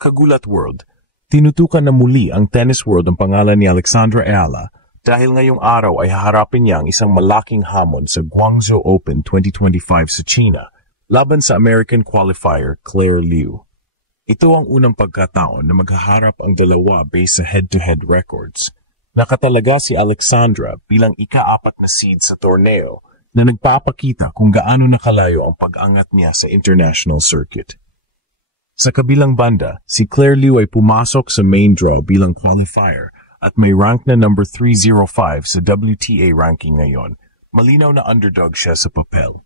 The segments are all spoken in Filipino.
Kagulat World. Tinutukan na muli ang tennis world ang pangalan ni Alexandra Ayala dahil ngayong araw ay haharapin niya ang isang malaking hamon sa Guangzhou Open 2025 sa China laban sa American qualifier Claire Liu. Ito ang unang pagkataon na maghaharap ang dalawa based sa head-to-head records. Nakatalaga si Alexandra bilang ika-4 na seed sa torneo na nagpapakita kung gaano nakalayo ang pag-angat niya sa international circuit. Sa kabilang banda, si Claire Liu ay pumasok sa main draw bilang qualifier at may rank na number 305 sa WTA ranking ngayon. Malinaw na underdog siya sa papel.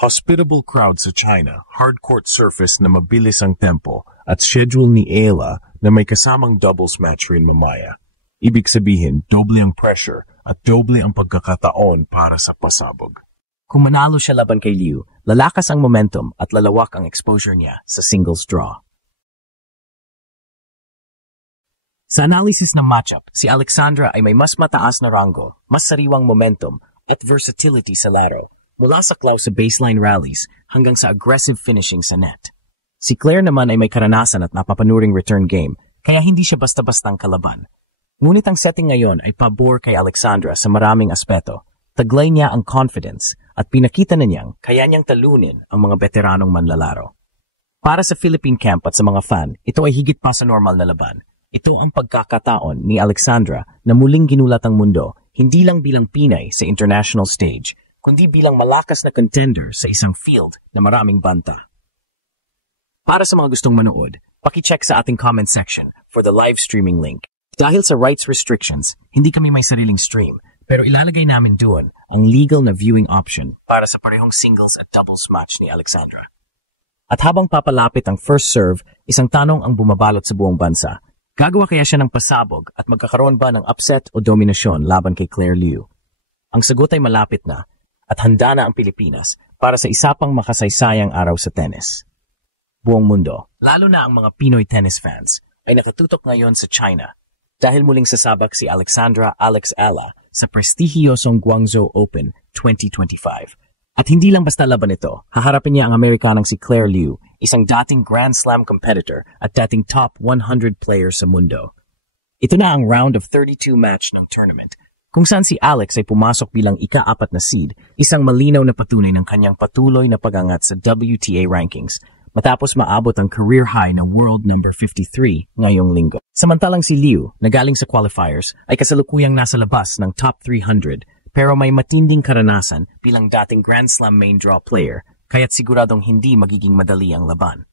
Hospitable crowd sa China, hard-court surface na mabilis ang tempo at schedule ni Ayala na may kasamang doubles match rin mamaya. Ibig sabihin, doble ang pressure at doble ang pagkakataon para sa pasabog. Kung manalo siya laban kay Liu, lalakas ang momentum at lalawak ang exposure niya sa singles draw. Sa analysis ng matchup, si Alexandra ay may mas mataas na rango, mas sariwang momentum at versatility sa laro, mula sa klaw sa baseline rallies hanggang sa aggressive finishing sa net. Si Claire naman ay may karanasan at napapanuring return game, kaya hindi siya basta-bastang kalaban. Ngunit ang setting ngayon ay pabor kay Alexandra sa maraming aspeto. Taglay niya ang confidence at pinakita na niyang kaya niyang talunin ang mga veteranong manlalaro. Para sa Philippine camp at sa mga fan, ito ay higit pa sa normal na laban. Ito ang pagkakataon ni Alexandra na muling ginulat ang mundo, hindi lang bilang Pinay sa international stage, kundi bilang malakas na contender sa isang field na maraming banta. Para sa mga gustong manood, paki-check sa ating comment section for the live streaming link. Dahil sa rights restrictions, hindi kami may sariling stream, pero ilalagay namin doon ang legal na viewing option para sa parehong singles at doubles match ni Alexandra. At habang papalapit ang first serve, isang tanong ang bumabalot sa buong bansa. Gagawa kaya siya ng pasabog at magkakaroon ba ng upset o dominasyon laban kay Claire Liu? Ang sagot ay malapit na at handa na ang Pilipinas para sa isa pang makasaysayang araw sa tennis. Buong mundo, lalo na ang mga Pinoy tennis fans, ay nakatutok ngayon sa China dahil muling sasabak si Alexandra Alex Ayala sa prestihiyosong Guangzhou Open 2025. At hindi lang basta laban ito, haharapin niya ang Amerikanong si Claire Liu, isang dating Grand Slam competitor at dating top 100 player sa mundo. Ito na ang round of 32 match ng tournament, kung saan si Alex ay pumasok bilang ika-4 na seed, isang malinaw na patunay ng kanyang patuloy na pag-angat sa WTA rankings, matapos maabot ang career high na world number 53 ngayong linggo. Samantalang si Liu, na galing sa qualifiers, ay kasalukuyang nasa labas ng top 300 pero may matinding karanasan bilang dating Grand Slam main draw player, kaya't siguradong hindi magiging madali ang laban.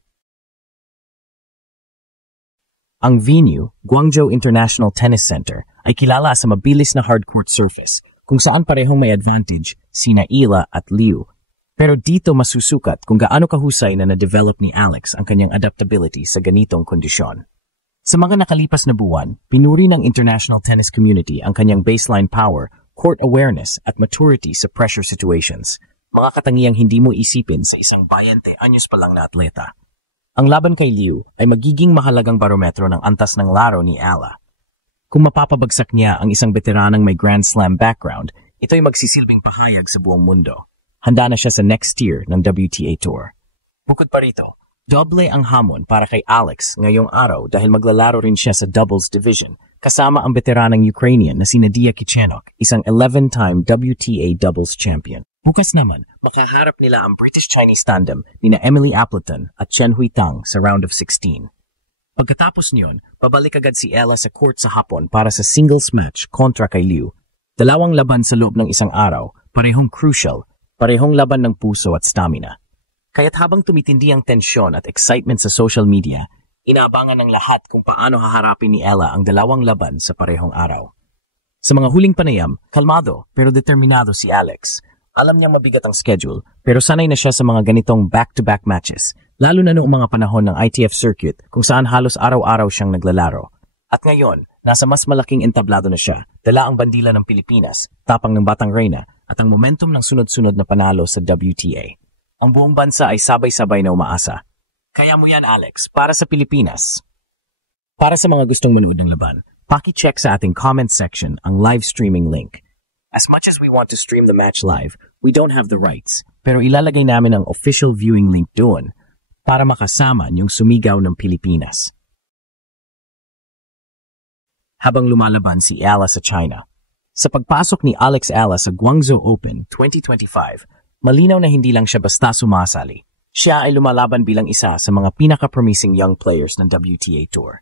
Ang venue, Guangzhou International Tennis Center, ay kilala sa mabilis na hardcourt surface kung saan parehong may advantage sina Ayala at Liu. Pero dito masusukat kung gaano kahusay na na-develop ni Alex ang kanyang adaptability sa ganitong kondisyon. Sa mga nakalipas na buwan, pinuri ng international tennis community ang kanyang baseline power, court awareness at maturity sa pressure situations, mga katangiang hindi mo isipin sa isang 20 anyos pa lang na atleta. Ang laban kay Liu ay magiging mahalagang barometro ng antas ng laro ni Ayala. Kung mapapabagsak niya ang isang veteranang may Grand Slam background, ito ay magsisilbing pahayag sa buong mundo. Handa na siya sa next tier ng WTA Tour. Bukod pa rito, doble ang hamon para kay Alex ngayong araw dahil maglalaro rin siya sa doubles division kasama ang veteranang Ukrainian na si Nadia Kichenok, isang 11-time WTA doubles champion. Bukas naman, makaharap nila ang British-Chinese tandem ni na Emily Appleton at Chen Huitang sa round of 16. Pagkatapos niyon, babalik agad si Ayala sa court sa hapon para sa singles match kontra kay Liu. Dalawang laban sa loob ng isang araw, parehong crucial, parehong laban ng puso at stamina. Kaya't habang tumitindi ang tensyon at excitement sa social media, inaabangan ng lahat kung paano haharapin ni Ayala ang dalawang laban sa parehong araw. Sa mga huling panayam, kalmado pero determinado si Alex. Alam niyang mabigat ang schedule pero sanay na siya sa mga ganitong back-to-back matches, lalo na noong mga panahon ng ITF circuit kung saan halos araw-araw siyang naglalaro. At ngayon, nasa mas malaking entablado na siya, dala ang bandila ng Pilipinas, tapang ng Batang Reyna, at ang momentum ng sunod-sunod na panalo sa WTA. Ang buong bansa ay sabay-sabay na umaasa. Kaya mo yan, Alex, para sa Pilipinas. Para sa mga gustong manood ng laban, paki-check sa ating comment section ang live streaming link. As much as we want to stream the match live, we don't have the rights, pero ilalagay namin ang official viewing link doon. para makasama niyong sumigaw ng Pilipinas. Habang lumalaban si Ala sa China. Sa pagpasok ni Alex Ala sa Guangzhou Open 2025, malinaw na hindi lang siya basta sumasali. Siya ay lumalaban bilang isa sa mga pinaka-promising young players ng WTA Tour.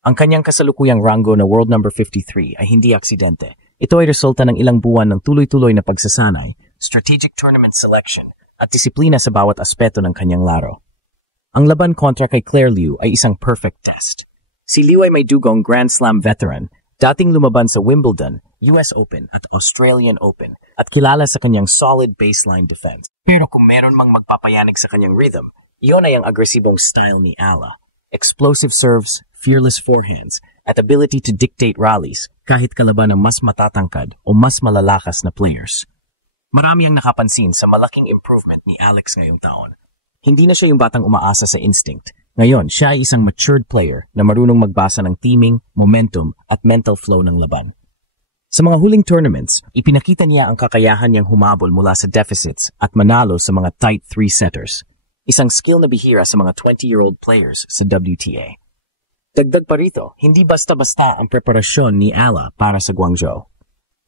Ang kanyang kasalukuyang rango na world number 53 ay hindi aksidente. Ito ay resulta ng ilang buwan ng tuloy-tuloy na pagsasanay, strategic tournament selection, at disiplina sa bawat aspeto ng kanyang laro. Ang laban kontra kay Claire Liu ay isang perfect test. Si Liu ay may dugong Grand Slam veteran, dating lumaban sa Wimbledon, US Open at Australian Open, at kilala sa kanyang solid baseline defense. Pero kung meron mang magpapayanig sa kanyang rhythm, iyon ay ang agresibong style ni Ala. Explosive serves, fearless forehands, at ability to dictate rallies kahit kalaban ng mas matatangkad o mas malalakas na players. Marami ang nakapansin sa malaking improvement ni Alex ngayong taon. Hindi na siya yung batang umaasa sa instinct. Ngayon, siya ay isang matured player na marunong magbasa ng teaming, momentum, at mental flow ng laban. Sa mga huling tournaments, ipinakita niya ang kakayahan niyang humabol mula sa deficits at manalo sa mga tight three-setters. Isang skill na bihira sa mga 20-year-old players sa WTA. Dagdag pa rito, hindi basta-basta ang preparasyon ni Ala para sa Guangzhou.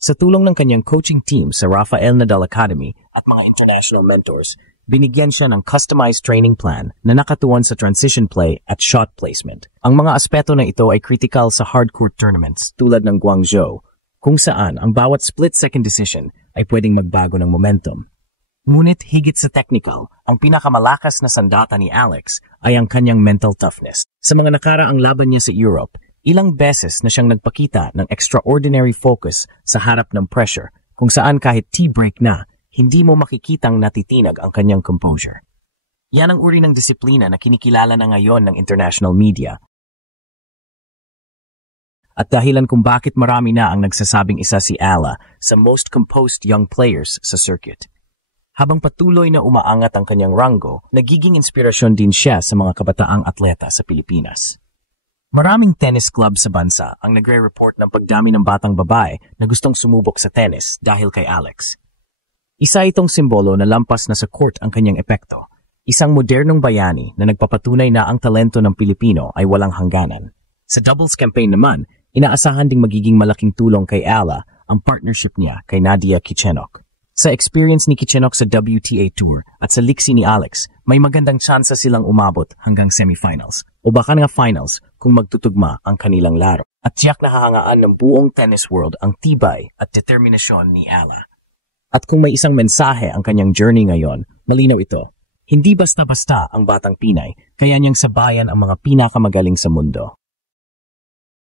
Sa tulong ng kanyang coaching team sa Rafael Nadal Academy at mga international mentors, binigyan siya ng customized training plan na nakatuon sa transition play at shot placement. Ang mga aspeto na ito ay critical sa hardcourt tournaments tulad ng Guangzhou, kung saan ang bawat split-second decision ay pwedeng magbago ng momentum. Ngunit higit sa technical, ang pinakamalakas na sandata ni Alex ay ang kanyang mental toughness. Sa mga nakaraang laban niya sa Europe, ilang beses na siyang nagpakita ng extraordinary focus sa harap ng pressure, kung saan kahit tea-break na, hindi mo makikitang natitinag ang kanyang composure. Yan ang uri ng disiplina na kinikilala na ngayon ng international media. At dahilan kung bakit marami na ang nagsasabing isa si Ala sa most composed young players sa circuit. Habang patuloy na umaangat ang kanyang rango, nagiging inspirasyon din siya sa mga kabataang atleta sa Pilipinas. Maraming tennis club sa bansa ang nagre-report ng pagdami ng batang babae na gustong sumubok sa tennis dahil kay Alex. Isa itong simbolo na lampas na sa court ang kanyang epekto. Isang modernong bayani na nagpapatunay na ang talento ng Pilipino ay walang hangganan. Sa doubles campaign naman, inaasahan ding magiging malaking tulong kay Ala ang partnership niya kay Nadia Kichenok. Sa experience ni Kichenok sa WTA Tour at sa liksi ni Alex, may magandang tsansa silang umabot hanggang semifinals o baka nga finals kung magtutugma ang kanilang laro. At tiyak na hahangaan ng buong tennis world ang tibay at determinasyon ni Ala. At kung may isang mensahe ang kanyang journey ngayon, malinaw ito. Hindi basta-basta ang batang Pinay, kaya niyang sabayan ang mga pinakamagaling sa mundo.